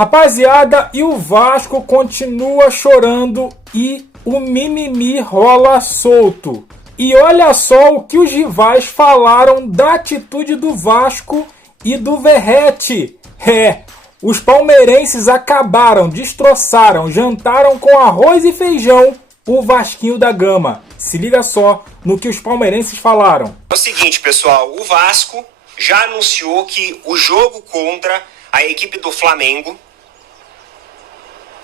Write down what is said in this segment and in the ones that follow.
Rapaziada, e o Vasco continua chorando e o mimimi rola solto. E olha só o que os rivais falaram da atitude do Vasco e do Verratti. Os palmeirenses acabaram, destroçaram, jantaram com arroz e feijão o Vasquinho da Gama. Se liga só no que os palmeirenses falaram. É o seguinte, pessoal, o Vasco já anunciou que o jogo contra a equipe do Flamengo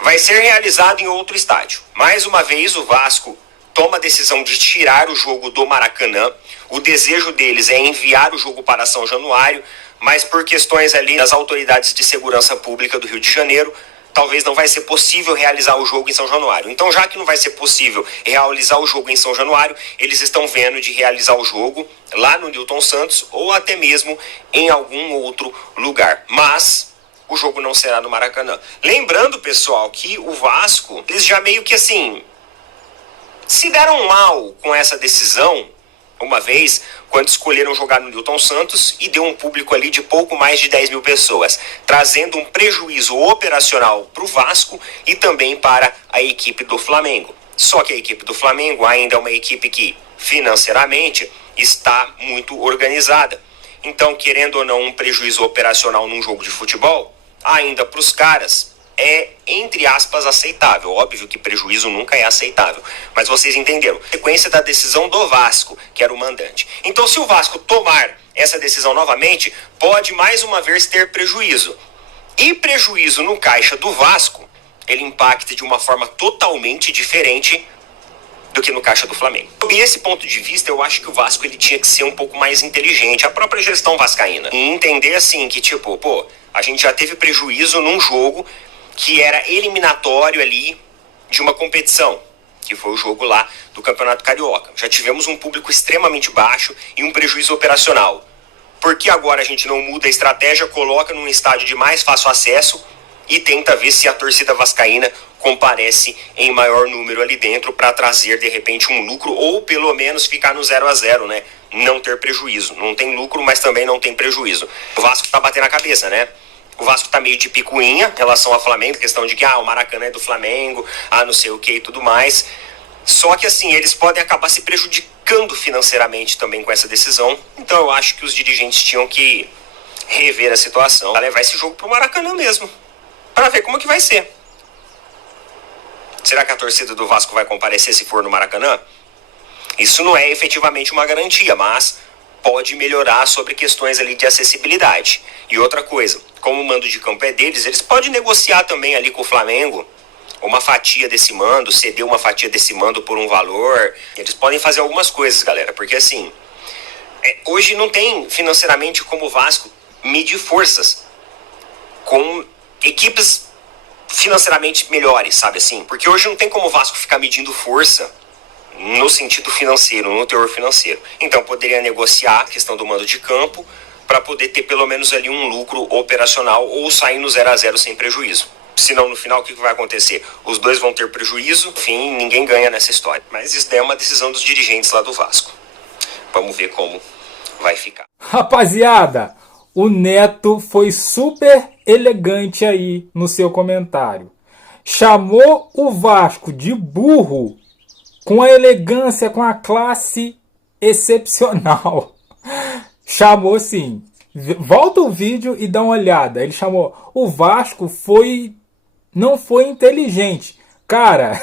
vai ser realizado em outro estádio. Mais uma vez, o Vasco toma a decisão de tirar o jogo do Maracanã. O desejo deles é enviar o jogo para São Januário, mas por questões ali das autoridades de segurança pública do Rio de Janeiro, talvez não vai ser possível realizar o jogo em São Januário. Então, já que não vai ser possível realizar o jogo em São Januário, eles estão vendo de realizar o jogo lá no Newton Santos ou até mesmo em algum outro lugar. Mas o jogo não será no Maracanã. Lembrando, pessoal, que o Vasco, eles já meio que assim se deram mal com essa decisão uma vez, quando escolheram jogar no Newton Santos e deu um público ali de pouco mais de 10 mil pessoas, trazendo um prejuízo operacional para o Vasco e também para a equipe do Flamengo. Só que a equipe do Flamengo ainda é uma equipe que, financeiramente, está muito organizada. Então, querendo ou não, um prejuízo operacional num jogo de futebol, ainda para os caras, é, entre aspas, aceitável. Óbvio que prejuízo nunca é aceitável, mas vocês entenderam. Sequência da decisão do Vasco, que era o mandante. Então, se o Vasco tomar essa decisão novamente, pode mais uma vez ter prejuízo. E prejuízo no caixa do Vasco, ele impacta de uma forma totalmente diferente do que no caixa do Flamengo. Sob esse ponto de vista, eu acho que o Vasco ele tinha que ser um pouco mais inteligente, a própria gestão vascaína, e entender assim que, tipo, a gente já teve prejuízo num jogo que era eliminatório ali de uma competição, que foi o jogo lá do Campeonato Carioca. Já tivemos um público extremamente baixo e um prejuízo operacional. Por que agora a gente não muda a estratégia, coloca num estádio de mais fácil acesso e tenta ver se a torcida vascaína comparece em maior número ali dentro para trazer, de repente, um lucro ou pelo menos ficar no 0-0, né? Não ter prejuízo. Não tem lucro, mas também não tem prejuízo. O Vasco tá batendo a cabeça, né? O Vasco tá meio de picuinha em relação ao Flamengo, questão de que o Maracanã é do Flamengo, não sei o que e tudo mais. Só que assim, eles podem acabar se prejudicando financeiramente também com essa decisão. Então eu acho que os dirigentes tinham que rever a situação, pra levar esse jogo pro Maracanã mesmo, para ver como que vai ser. Será que a torcida do Vasco vai comparecer se for no Maracanã? Isso não é efetivamente uma garantia, mas pode melhorar sobre questões ali de acessibilidade. E outra coisa, como o mando de campo é deles, eles podem negociar também ali com o Flamengo uma fatia desse mando, ceder uma fatia desse mando por um valor. Eles podem fazer algumas coisas, galera, porque assim, hoje não tem financeiramente como o Vasco medir forças com equipes financeiramente melhores, sabe assim? Porque hoje não tem como o Vasco ficar medindo força no sentido financeiro, no teor financeiro. Então poderia negociar a questão do mando de campo para poder ter pelo menos ali um lucro operacional ou sair no 0-0 sem prejuízo. Senão no final o que vai acontecer? Os dois vão ter prejuízo, enfim, ninguém ganha nessa história. Mas isso daí é uma decisão dos dirigentes lá do Vasco. Vamos ver como vai ficar. Rapaziada, o Neto foi super elegante aí no seu comentário. Chamou o Vasco de burro com a elegância, com a classe excepcional. Chamou sim. Volta o vídeo e dá uma olhada. Ele chamou. O Vasco não foi inteligente. Cara,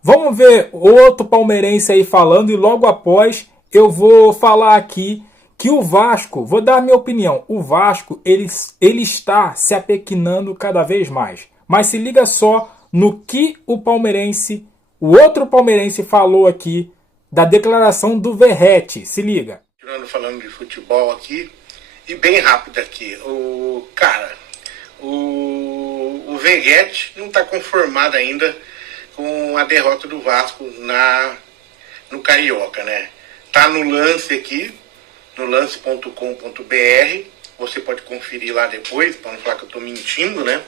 vamos ver outro palmeirense aí falando e logo após eu vou falar aqui que o Vasco, vou dar a minha opinião, o Vasco ele está se apequinando cada vez mais. Mas se liga só no que o outro palmeirense falou aqui da declaração do Verratti. Se liga. Falando de futebol aqui, e bem rápido aqui. O Verratti não está conformado ainda com a derrota do Vasco no Carioca, né? Tá no lance aqui, no lance.com.br. Você pode conferir lá depois, para não falar que eu tô mentindo, né?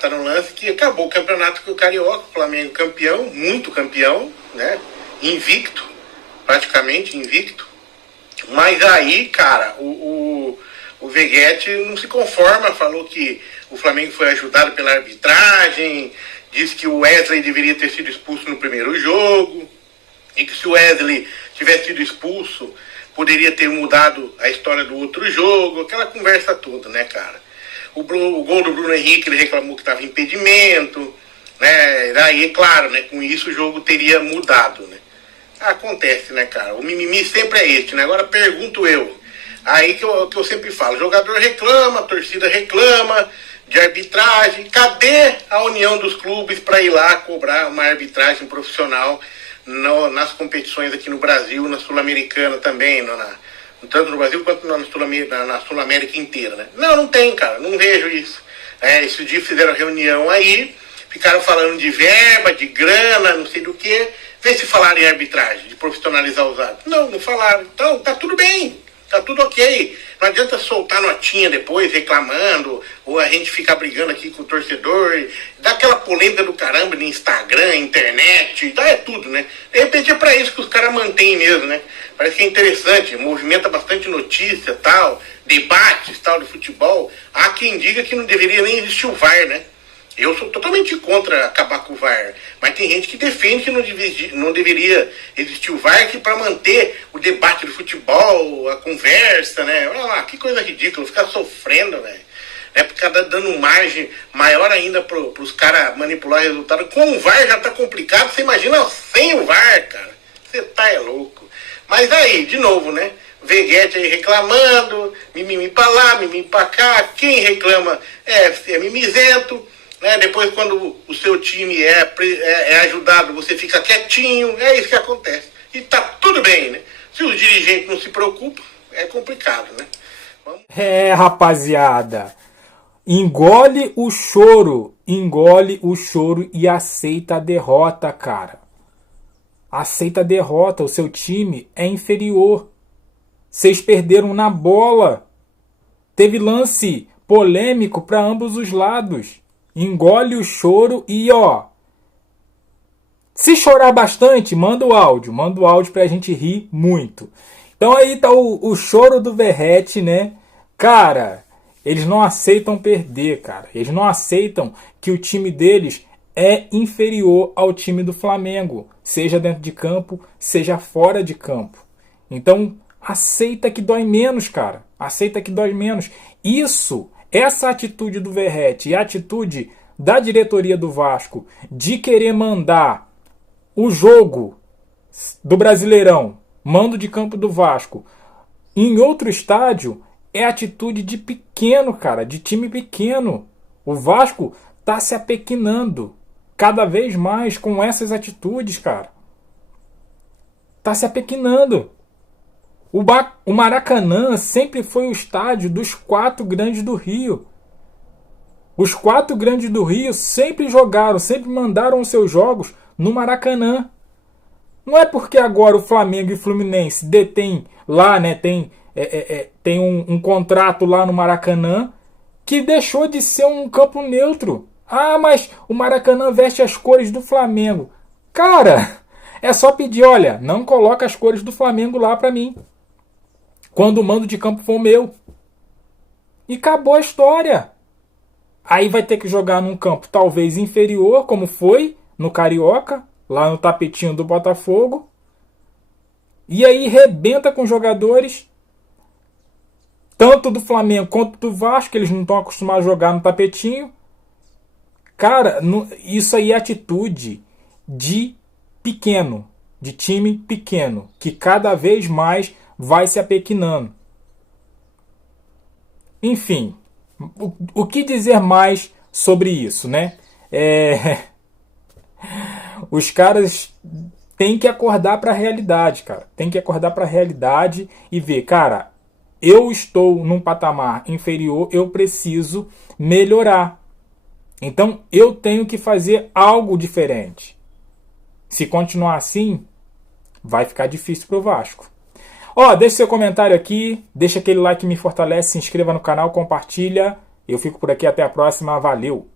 Tá no lance que acabou o campeonato com o Carioca, o Flamengo campeão, muito campeão, né? Invicto, praticamente invicto. Mas aí, cara, o o Veguete não se conforma, falou que o Flamengo foi ajudado pela arbitragem, disse que o Wesley deveria ter sido expulso no primeiro jogo, e que se o Wesley tivesse sido expulso, poderia ter mudado a história do outro jogo, aquela conversa toda, né, cara? O gol do Bruno Henrique, ele reclamou que estava impedimento, né? Daí, claro, né, com isso o jogo teria mudado, né? Acontece, né, cara? O mimimi sempre é este, né? Agora pergunto eu, aí que eu sempre falo, o jogador reclama, a torcida reclama de arbitragem, cadê a união dos clubes para ir lá cobrar uma arbitragem profissional nas competições aqui no Brasil, na Sul-Americana também, tanto no Brasil quanto na Sul-América inteira, né? Não tem, cara, não vejo isso. Esses dias fizeram reunião aí, ficaram falando de verba, de grana, não sei do que, vê se falaram em arbitragem, de profissionalizar os árbitros. Não falaram. Então, tá tudo bem, tá tudo ok. Não adianta soltar notinha depois, reclamando, ou a gente ficar brigando aqui com o torcedor, dá aquela polêmica do caramba no Instagram, internet, é tudo, né? De repente é pra isso que os caras mantêm mesmo, né? Parece que é interessante, movimenta bastante notícia, tal, debates, tal, de futebol. Há quem diga que não deveria nem existir o VAR, né? Eu sou totalmente contra acabar com o VAR, mas tem gente que defende que não deveria existir o VAR para manter o debate do futebol, a conversa, né? Olha lá, que coisa ridícula, ficar sofrendo, velho. Ficar dando margem maior ainda para os caras manipular o resultado. Com o VAR já tá complicado, você imagina sem o VAR, cara. Você tá louco. Mas aí, de novo, né? Veguete aí reclamando, mimimi pra lá, mimimi pra cá. Quem reclama é mimizento. Né? Depois, quando o seu time é ajudado, você fica quietinho. É isso que acontece. E tá tudo bem, né? Se os dirigentes não se preocupam, é complicado, né? Rapaziada, engole o choro e aceita a derrota, cara. Aceita a derrota, o seu time é inferior. Vocês perderam na bola. Teve lance polêmico para ambos os lados. Engole o choro e se chorar bastante, manda o áudio pra gente rir muito. Então aí tá o choro do Verratti, né? Cara, eles não aceitam perder, cara. Eles não aceitam que o time deles é inferior ao time do Flamengo, seja dentro de campo, seja fora de campo. Então, aceita que dói menos, cara. Aceita que dói menos. Essa atitude do Verratti e a atitude da diretoria do Vasco de querer mandar o jogo do Brasileirão, mando de campo do Vasco, em outro estádio, é atitude de pequeno, cara, de time pequeno. O Vasco tá se apequenando cada vez mais com essas atitudes, cara. Tá se apequenando. O Maracanã sempre foi o estádio dos 4 grandes do Rio. Os 4 grandes do Rio sempre jogaram, sempre mandaram os seus jogos no Maracanã. Não é porque agora o Flamengo e o Fluminense detêm lá, né, tem um contrato lá no Maracanã, que deixou de ser um campo neutro. Ah, mas o Maracanã veste as cores do Flamengo. Cara, é só pedir, olha, não coloca as cores do Flamengo lá pra mim, quando o mando de campo for meu. E acabou a história. Aí vai ter que jogar num campo talvez inferior, como foi no Carioca, lá no tapetinho do Botafogo. E aí rebenta com jogadores, tanto do Flamengo quanto do Vasco, que eles não estão acostumados a jogar no tapetinho. Cara, isso aí é atitude de pequeno, de time pequeno, que cada vez mais vai se apequenando. Enfim, o que dizer mais sobre isso, né? Os caras têm que acordar para a realidade, cara. Tem que acordar para a realidade e ver, cara, eu estou num patamar inferior, eu preciso melhorar. Então, eu tenho que fazer algo diferente. Se continuar assim, vai ficar difícil pro Vasco. Deixa seu comentário aqui, deixa aquele like que me fortalece, se inscreva no canal, compartilha. Eu fico por aqui, até a próxima, valeu!